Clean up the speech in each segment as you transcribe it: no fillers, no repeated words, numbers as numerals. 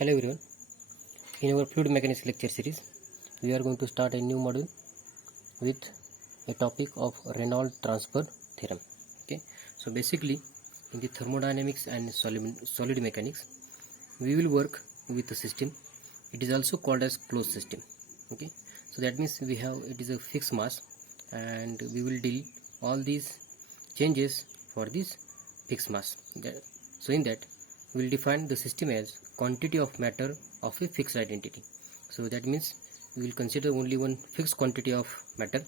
Hello everyone. In our fluid mechanics lecture series, we are going to start a new module with a topic of Reynolds transfer theorem. Okay. So basically, in the thermodynamics and solid mechanics, we will work with a system. It is also called as closed system. Okay. So that means it is a fixed mass, and we will deal all these changes for this fixed mass. So in that, we will define the system as quantity of matter of a fixed identity. So that means we will consider only one fixed quantity of matter,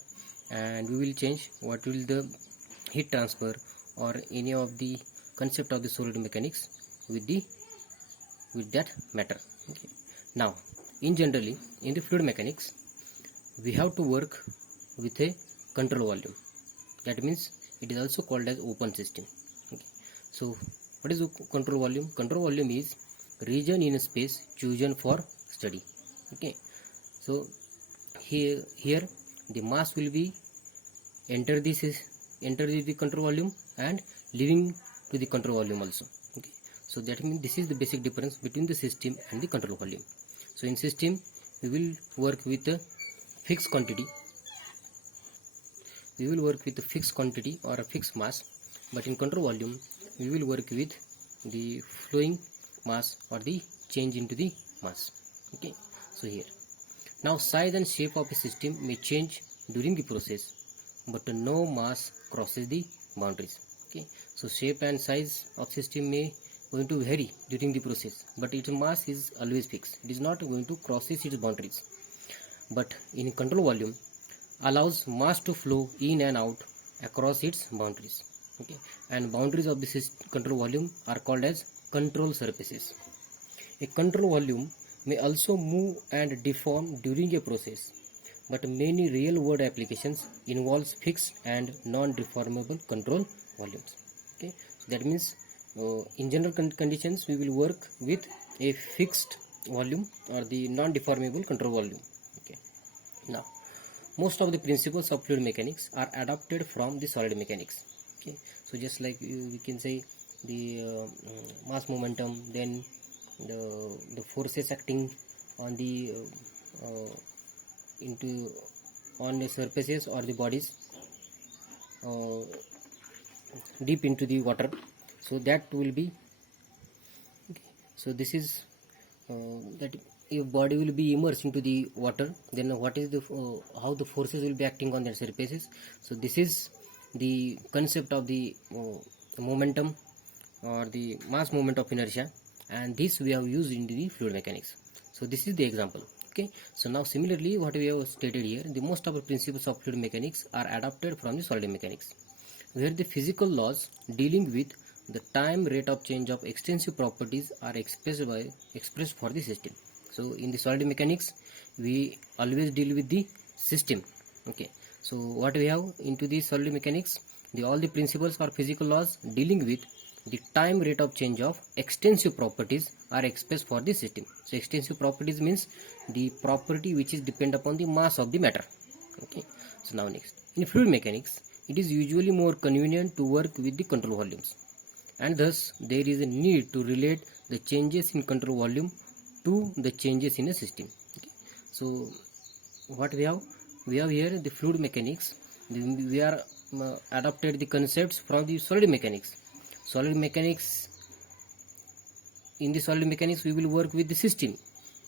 and we will change what will the heat transfer or any of the concept of the solid mechanics with that matter. Okay. Now, generally in the fluid mechanics, we have to work with a control volume. That means it is also called as open system. Okay. So what is control volume? Control volume is region in a space chosen for study. Okay. So here the mass will be enter the control volume and leaving to the control volume also. Okay. So that means this is the basic difference between the system and the control volume. So in system we will work with a fixed quantity. We will work with a fixed quantity or a fixed mass, but in control volume we will work with the flowing mass or the change into the mass. Okay. So here now size and shape of a system may change during the process, but no mass crosses the boundaries. Okay. So shape and size of system may going to vary during the process, but its mass is always fixed. It is not going to cross its boundaries. But in control volume allows mass to flow in and out across its boundaries. Okay. And boundaries of the control volume are called as control surfaces. A control volume may also move and deform during a process, but many real world applications involves fixed and non-deformable control volumes. Okay. So that means in general conditions we will work with a fixed volume or the non-deformable control volume. Okay. Now most of the principles of fluid mechanics are adapted from the solid mechanics. Okay. So just like we can say the mass momentum, then the forces acting on the into on the surfaces or the bodies uh, deep into the water, so that will be okay. So this is that if body will be immersed into the water, then what is the how the forces will be acting on their surfaces. So this is the concept of the momentum or the mass moment of inertia, and this we have used in the fluid mechanics. So this is the example. Okay. So now similarly what we have stated here, the most of the principles of fluid mechanics are adapted from the solid mechanics, where the physical laws dealing with the time rate of change of extensive properties are expressed for the system. So in the solid mechanics we always deal with the system. Okay. So what we have into the solid mechanics, all the principles or physical laws dealing with the time rate of change of extensive properties are expressed for the system. So extensive properties means the property which is depend upon the mass of the matter. Okay. So now next, in fluid mechanics it is usually more convenient to work with the control volumes, and thus there is a need to relate the changes in control volume to the changes in a system. Okay. So what we have here the fluid mechanics, we are adapted the concepts from the solid mechanics. In the solid mechanics we will work with the system,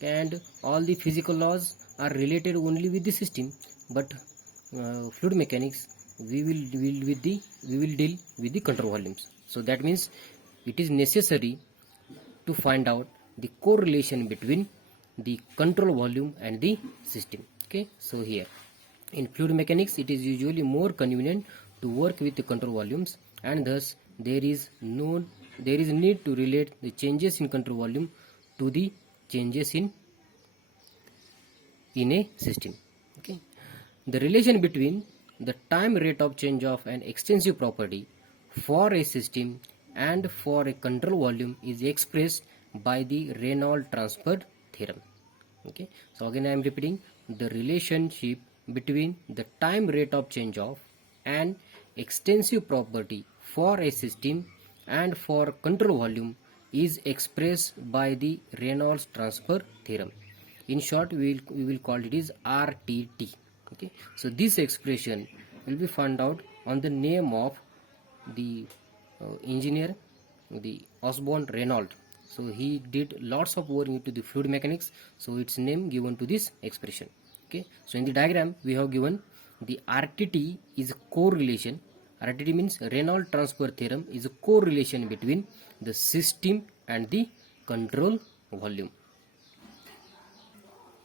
and all the physical laws are related only with the system, but fluid mechanics we will deal with the control volumes. So that means it is necessary to find out the correlation between the control volume and the system. Okay. So here in fluid mechanics it is usually more convenient to work with the control volumes, and thus there is need to relate the changes in control volume to the changes in a system. Okay. The relation between the time rate of change of an extensive property for a system and for a control volume is expressed by the Reynolds transfer theorem. Okay. So again I am repeating, the relationship between the time rate of change of an extensive property for a system and for control volume is expressed by the Reynolds transfer theorem. In short, we will call it is RTT. Okay, so this expression will be found out on the name of the engineer, the Osborne Reynolds. So he did lots of work into the fluid mechanics, so its name given to this expression. Okay, so in the diagram we have given the RTT is a correlation. RTT means Reynolds transfer theorem is a correlation between the system and the control volume.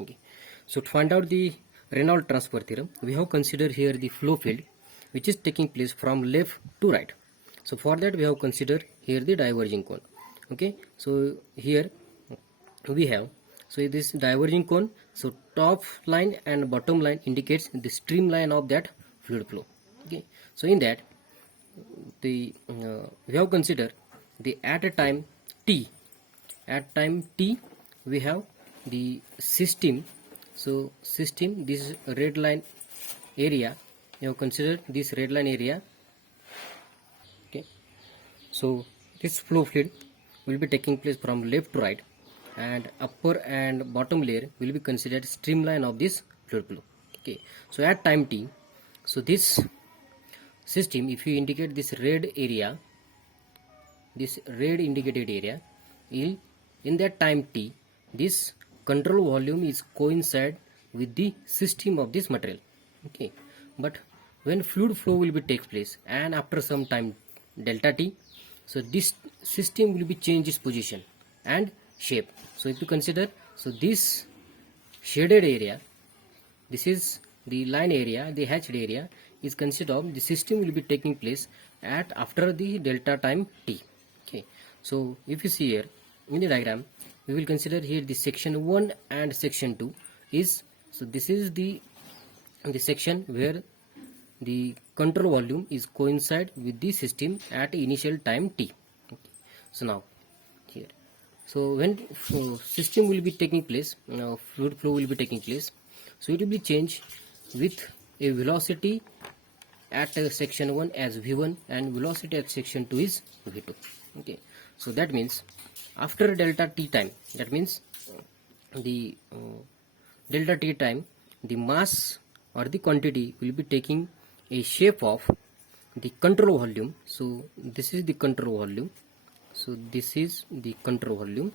Okay, so to find out the Reynolds transfer theorem, we have considered here the flow field which is taking place from left to right. So for that we have considered here the diverging cone. Okay, so here we have, so this diverging cone, so top line and bottom line indicates the streamline of that fluid flow. Okay, so in that the we have considered the at a time t, at time t we have the system. So system, this red line area, we have considered this red line area. Okay, so this flow fluid will be taking place from left to right, and upper and bottom layer will be considered streamline of this fluid flow. Okay, so at time t, so this system, if you indicate this red area, this red indicated area, in that time t, this control volume is coincide with the system of this material. Okay, but when fluid flow will be take place and after some time delta t, so this system will be change its position and shape. So if you consider, so this shaded area, this is the line area, the hatched area is considered of the system will be taking place at after the delta time t. Okay, so if you see here in the diagram, we will consider here the section 1 and section 2 is, so this is the section where the control volume is coincide with the system at initial time t. Okay, so now here, so when system will be taking place, fluid flow will be taking place, so it will be changed with a velocity at section 1 as v1 and velocity at section 2 is v2. Okay, so that means after delta t time, that means the delta t time, the mass or the quantity will be taking a shape of the control volume. So this is the control volume, so this is the control volume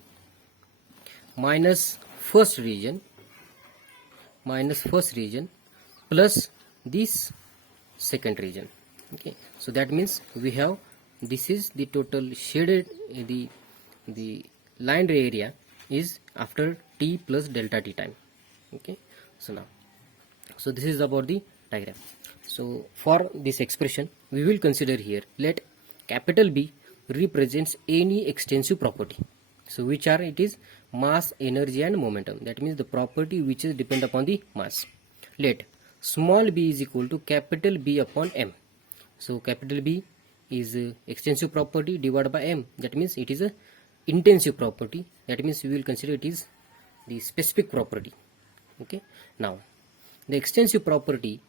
minus first region plus this second region. Okay, so that means we have, this is the total shaded, the lined area is after t plus delta t time. Okay, so now, so this is about the diagram. So for this expression we will consider here, let capital B represents any extensive property, so which are, it is mass, energy and momentum, that means the property which is depend upon the mass. Let small b is equal to capital B upon m. So capital B is extensive property divided by m, that means it is a intensive property, that means we will consider it is the specific property. Okay, now the extensive property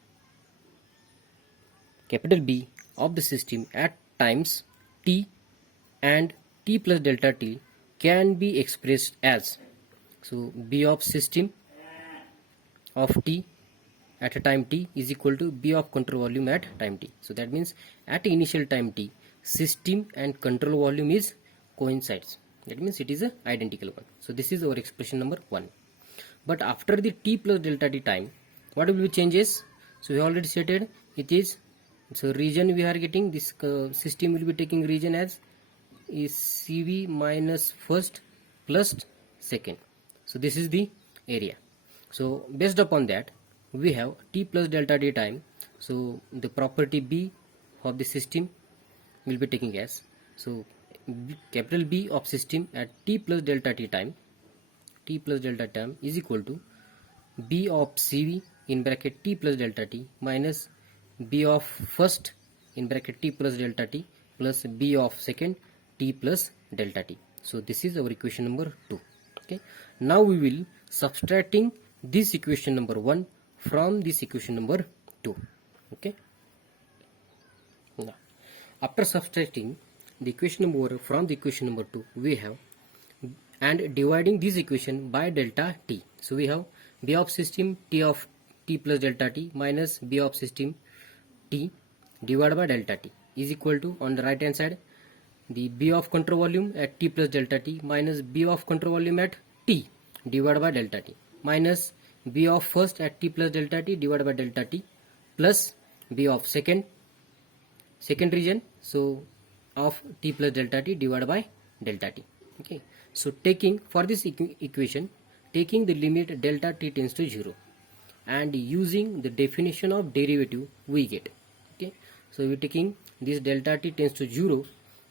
capital B of the system at times t and t plus delta t can be expressed as, so B of system of t at a time t is equal to B of control volume at time t. So that means at initial time t, system and control volume is coincides, that means it is a identical one. So this is our expression number 1. But after the t plus delta t time, what will be changes? So we already stated it is, so region we are getting, this system will be taking region as is CV minus first plus second. So this is the area. So based upon that we have t plus delta t time, so the property B of the system will be taking as, so capital B of system at t plus delta t time is equal to B of CV in bracket t plus delta t minus B of first in bracket t plus delta t plus B of second t plus delta t. So this is our equation number 2. Okay, now we will subtracting this equation number 1 from this equation number 2. Okay, now after subtracting the equation number from the equation number 2 we have, and dividing this equation by delta t. So we have B of system t of t plus delta t minus B of system t divided by delta t is equal to, on the right hand side, the B of control volume at t plus delta t minus B of control volume at t divided by delta t minus B of first at t plus delta t divided by delta t plus B of second region, so of t plus delta t divided by delta t. Okay, so taking for this equation, taking the limit delta t tends to 0 and using the definition of derivative we get. Okay, so we're taking this delta t tends to 0,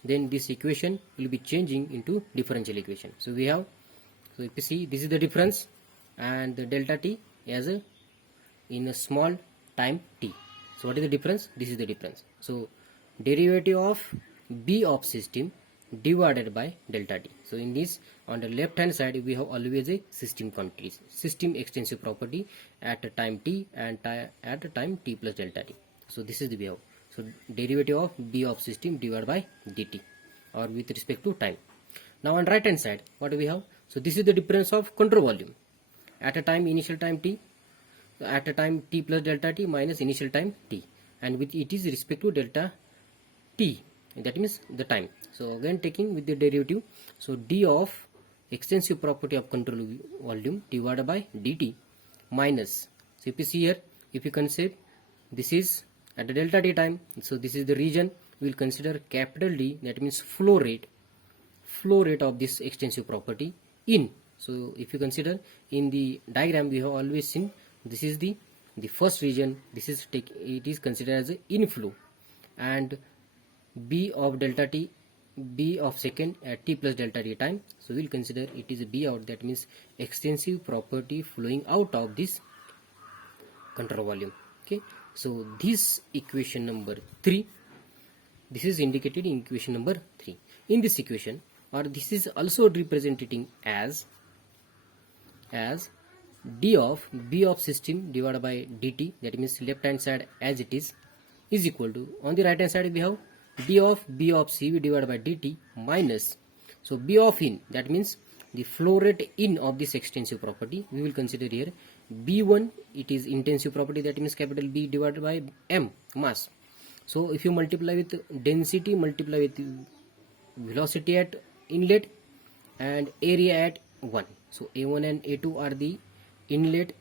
then this equation will be changing into differential equation. So we have, so if you see, this is the difference and the delta t as a in a small time t. So what is the difference? This is the difference. So derivative of B of system divided by delta t. So in this, on the left hand side we have always a system quantities, system extensive property at time t and at time t plus delta t. So this is the way out. So derivative of B of system divided by dt, or with respect to time. Now on right hand side what do we have? So this is the difference of control volume at a time initial time t, at a time t plus delta t minus initial time t, and with it is respect to delta t, that means the time. So again taking with the derivative, so d of extensive property of control volume divided by dt minus, so if you see here, if you consider this is at the delta t time, so this is the region, we will consider capital D, that means flow rate of this extensive property in. So if you consider in the diagram, we have always seen this is the first region, this is it is considered as a inflow, and B of delta t, B of second at t plus delta t time, so we will consider it is a B out, that means extensive property flowing out of this control volume. Okay, so this equation number 3, this is indicated in equation number 3. In this equation, or this is also representing as d of B of system divided by dt, that means left hand side as it is equal to, on the right hand side we have d of B of CV divided by dt minus, so B of in, that means the flow rate in of this extensive property, we will consider here B1, it is intensive property, that means capital B divided by m, mass. So if you multiply with density, multiply with velocity at inlet and area at 1, so A1 and A2 are the inlet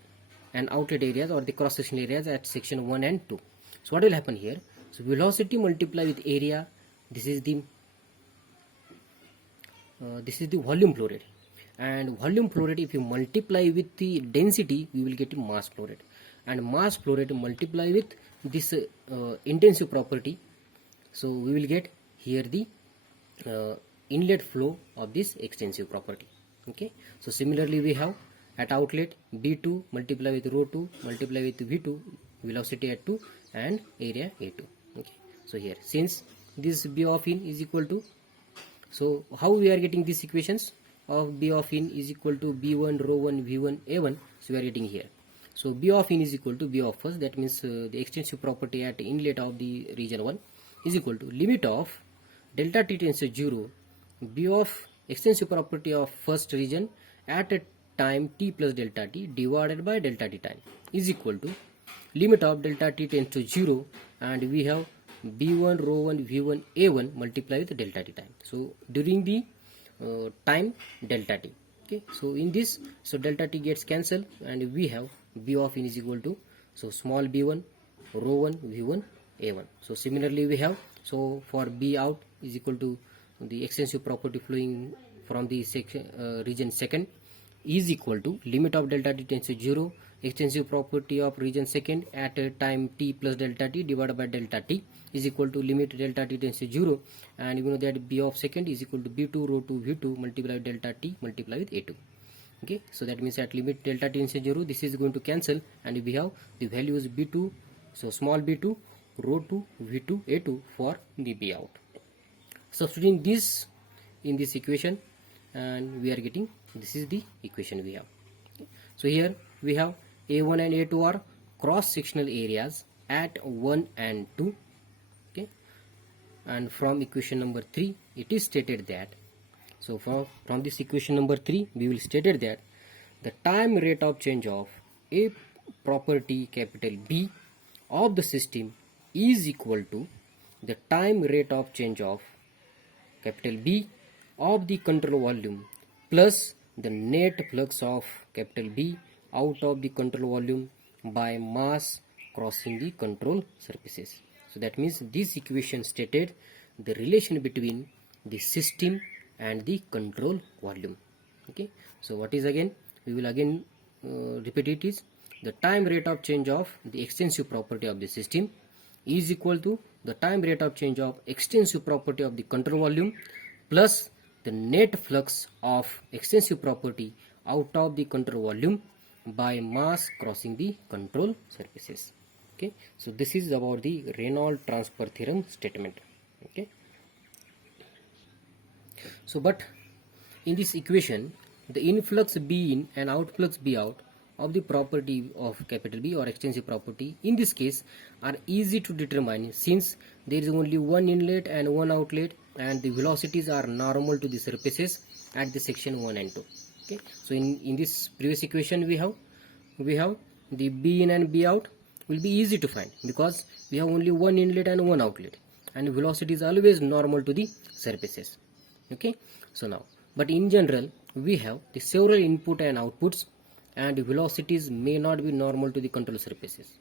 and outlet areas or the cross section areas at section 1 and 2. So what will happen here? So velocity multiply with area, this is the volume flow rate, and volume flow rate if you multiply with the density, we will get mass flow rate, and mass flow rate multiply with this intensive property, so we will get here the inlet flow of this extensive property. Okay, so similarly we have at outlet B2 multiply with rho 2 multiply with V2, velocity at 2 and area A2. Okay, so here since this B of in is equal to, so how we are getting these equations of B of in is equal to B1 rho 1 V1 A1, so we are getting here. So B of in is equal to B of first, that means the extensive property at inlet of the region 1 is equal to limit of delta t tends to 0, B of extensive property of first region at a time t plus delta t divided by delta t time is equal to limit of delta t tends to 0, and we have B1 rho 1 V1 A1 multiply with delta t time. So during the time delta t. Okay, so in this, so delta t gets cancelled and we have B of in is equal to, so small b1 rho 1 V1 A1. So similarly we have, so for B out is equal to the extensive property flowing from the region second is equal to limit of delta t tends to 0, extensive property of region second at a time t plus delta t divided by delta t is equal to limit delta t tends to 0, and you know that B of second is equal to B2 rho 2 V2 multiply with delta t multiply with A2. Okay, so that means at limit delta t tends to 0, this is going to cancel and we have the values B2, so small b2 rho 2 V2 A2 for the B out. Substituting this in this equation and we are getting, this is the equation we have. Okay. So here we have A1 and A2 are cross sectional areas at 1 and 2. Okay, and from equation number 3 it is stated that, so from this equation number 3 we will stated that the time rate of change of a property capital B of the system is equal to the time rate of change of capital B of the control volume plus the net flux of capital B out of the control volume by mass crossing the control surfaces. So that means this equation stated the relation between the system and the control volume. Okay, so what is again, we will again repeat it, is the time rate of change of the extensive property of the system is equal to the time rate of change of extensive property of the control volume plus the net flux of extensive property out of the control volume by mass crossing the control surfaces. Okay, so this is about the Reynolds transfer theorem statement. Okay, so but in this equation the influx B in and outflux B out of the property of capital B or extensive property in this case are easy to determine, since there is only one inlet and one outlet and the velocities are normal to the surfaces at the section 1 and 2. Okay, so in this previous equation we have the B in and B out will be easy to find because we have only one inlet and one outlet and velocity is always normal to the surfaces. Okay, so now but in general we have the several input and outputs and velocities may not be normal to the control surfaces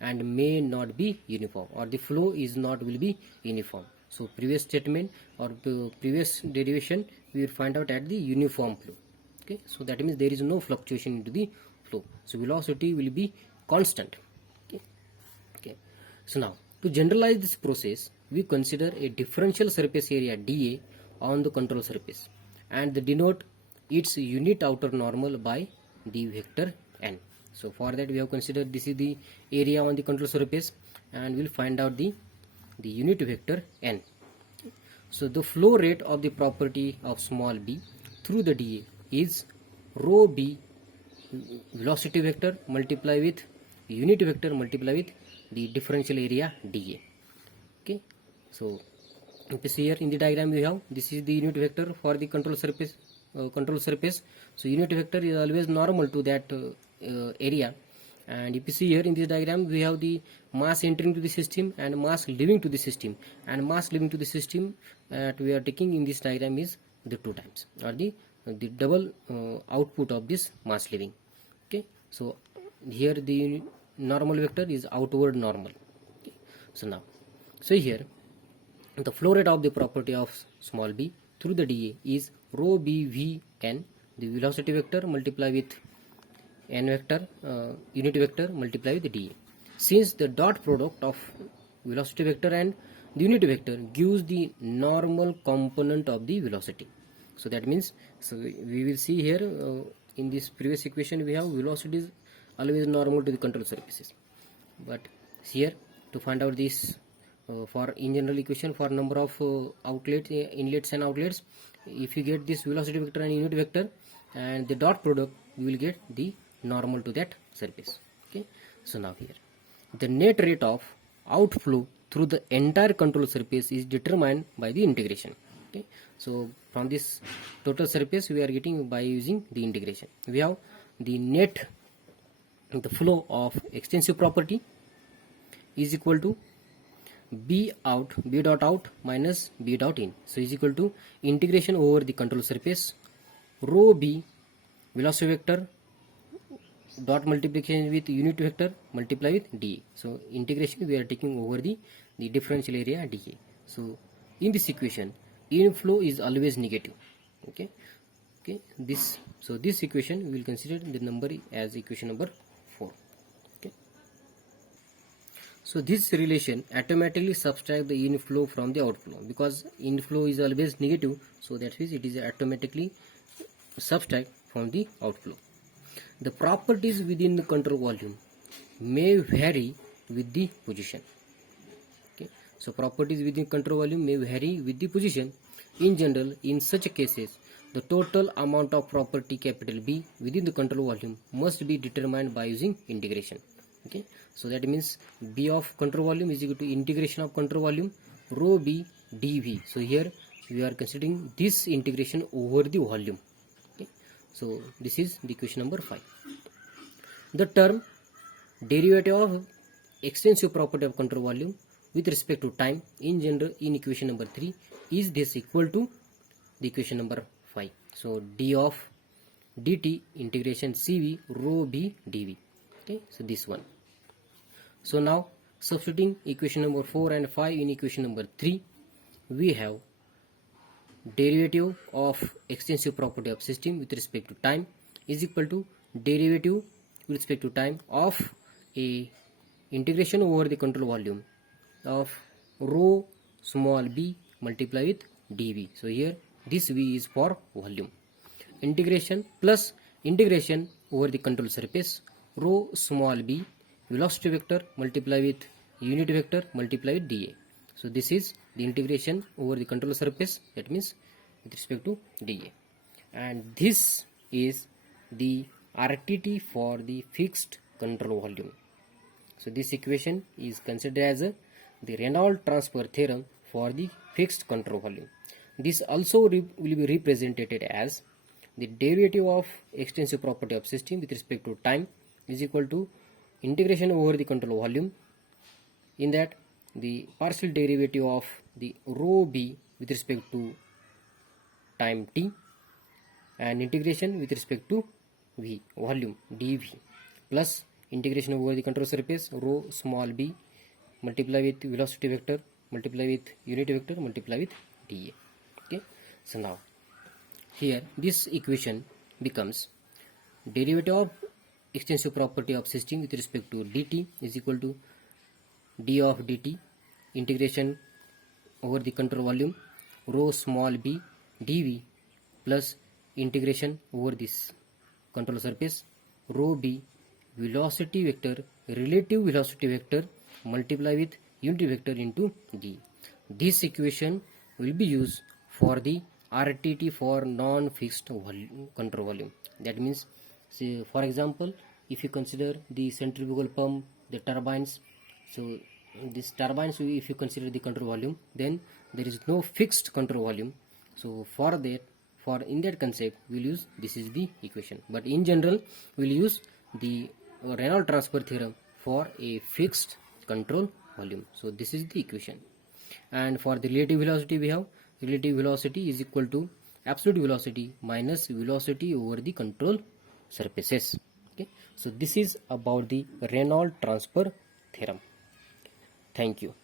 and may not be uniform, or the flow is not will be uniform. So previous statement or previous derivation we will find out at the uniform flow. Okay, so that means there is no fluctuation into the flow, so velocity will be constant. Okay, so now to generalize this process we consider a differential surface area dA on the control surface and denote its unit outer normal by the vector n. So for that we have considered this is the area on the control surface and we'll find out the unit vector n. So the flow rate of the property of small b through the dA is rho b velocity vector multiply with unit vector multiply with the differential area dA. Okay, so if you see here in the diagram we have this is the unit vector for the control surface. So unit vector is always normal to that area, and if you see here in this diagram we have the mass entering to the system and mass leaving to the system, and mass leaving to the system that we are taking in this diagram is the 2 times or the double output of this mass leaving. Okay, so here the normal vector is outward normal. Okay, so now so here the flow rate of the property of small b through the dA is rho b v n, the velocity vector multiply with n vector unit vector multiply with dA. Since the dot product of velocity vector and the unit vector gives the normal component of the velocity, so that means, so we will see here in this previous equation we have velocity is always normal to the control surfaces, but here to find out this for in general equation for number of inlets and outlets, if you get this velocity vector and unit vector and the dot product you will get the normal to that surface. Okay, so now here the net rate of outflow through the entire control surface is determined by the integration. Okay, so from this total surface we are getting by using the integration. We have the net the flow of extensive property is equal to b dot out minus b dot in, so is equal to integration over the control surface rho b velocity vector dot multiplication with unit vector multiply with dA. So integration we are taking over the differential area dA. So in this equation inflow is always negative. Okay, this equation we will consider the number as equation number 4. Okay, so this relation automatically subtract the inflow from the outflow, because inflow is always negative, so that means it is automatically subtract from the outflow. The properties within the control volume may vary with the position. Okay, so properties within control volume may vary with the position. In general, in such cases, the total amount of property capital B within the control volume must be determined by using integration. Okay, so that means B of control volume is equal to integration of control volume rho B dV. So here we are considering this integration over the volume. Okay. So this is the equation number 5. The term derivative of extensive property of control volume with respect to time in general in equation number 3 is this equal to the equation number 5. So d of dt integration cv rho b dv. Okay, so this one. So now substituting equation number 4 and 5 in equation number 3, we have derivative of extensive property of system with respect to time is equal to derivative with respect to time of a integration over the control volume of rho small b multiplied with dv. So here this v is for volume. Integration plus integration over the control surface rho small b velocity vector multiply with unit vector multiply with dA. So this is the integration over the control surface, that means with respect to dA, and this is the RTT for the fixed control volume. So this equation is considered as the Reynolds transfer theorem for the fixed control volume. This also will be represented as the derivative of extensive property of system with respect to time is equal to integration over the control volume. In that, the partial derivative of the rho b with respect to time t and integration with respect to v volume dv plus integration over the control surface rho small b multiply with velocity vector multiply with unit vector multiply with dA. Okay, so now here this equation becomes derivative of extensive property of system with respect to dt is equal to d of dt integration over the control volume rho small b dv plus integration over this control surface rho b velocity vector relative velocity vector multiply with unit vector into d. This equation will be used for the RTT for non-fixed control volume. That means, say, for example, if you consider the centrifugal pump, the turbines, so this turbines, if you consider the control volume, then there is no fixed control volume. So for that, for in that concept, we'll use this is the equation. But in general, we'll use the Reynolds transfer theorem for a fixed control volume. So this is the equation. And for the relative velocity, we have relative velocity is equal to absolute velocity minus velocity over the control surfaces. Okay, so this is about the Reynolds transfer theorem. Thank you.